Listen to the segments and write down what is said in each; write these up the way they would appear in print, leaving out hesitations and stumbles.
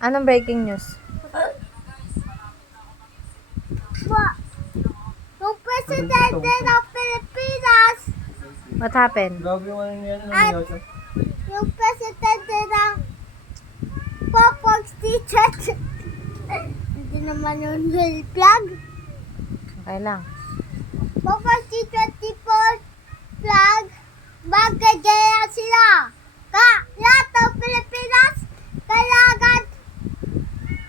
Anong breaking news? Yung presidente ng Pilipinas, What happened? Grabe yung ano niya, At- yung presidente ng Popog Teacher, hindi naman yung flag. Okay lang. Popog Teacher flag, magkagaya sila. Lahat ng Pilipinas, kailangan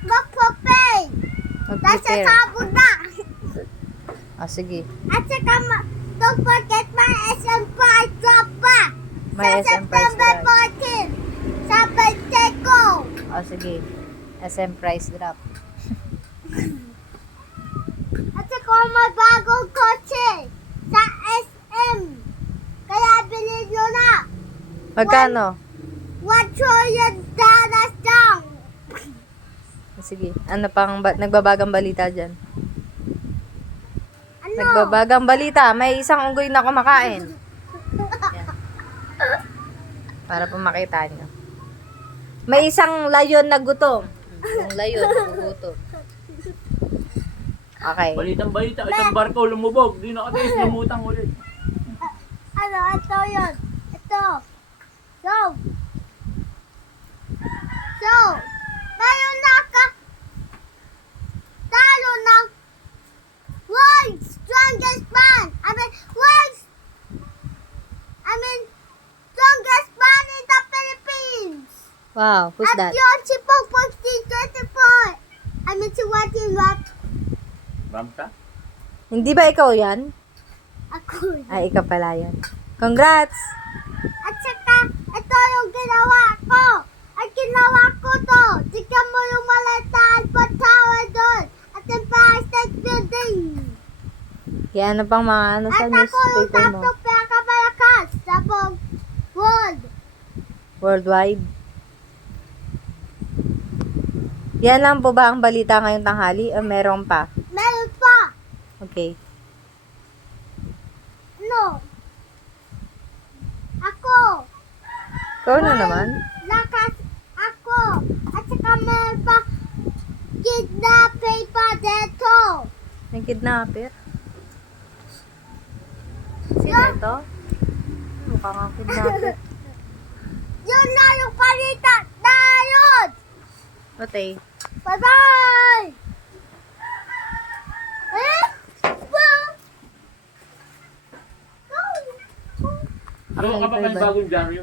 magpapay. Nasa Mag-prepare. sabon na. Sige. At saka, don't forget my SM Prize drop pa. May Sa SM Prize September drop. 14, sa birthday ko. Sige. SM price drop. At saka may bagong kotse sa SM. Kaya bilhin nyo na. Magkano? $1 trillion down. Sige. Ano pang nagbabagang balita dyan? Ano? Nagbabagang balita. May isang unggoy na kumakain. Yan. Para po makita nyo. May isang layon na gutom. Yung layon na gutom. Okay. Balitang balita, isang barko lumubog. Di nakatiis, lumutang ulit. Ano? Ito yun. Ito. So, ngayon talo ng world's strongest man. Strongest man in the Philippines. Wow. Who's that? At yun si Pogpog T24. Si What? Ramsa? Hindi ba ikaw yan? Ako. Ay, ikaw pala yan. Congrats! At saka, ito yung ginawa ko. At ginawa ko to. Tignan mo yung malataan pa tower doon. At yung Empire State Building. Yan, ano pang mga ano sa At ako yung newspaper mo? tatlong pinakamalakas sa buong world. Worldwide. Yan lang po ba ang balita ngayong tanghali? O meron pa? Meron pa. Okay. No. Ako. Ikaw na naman. Lakas ako. At saka meron pa kidnapping pa dito. May kidnapper. Sino ito? Mukha nga kidnapper. Yun na yung palita na yun. Okay. Bye-bye! Eh? Well... Ano ka ba bye-bye. bagong dyaryo?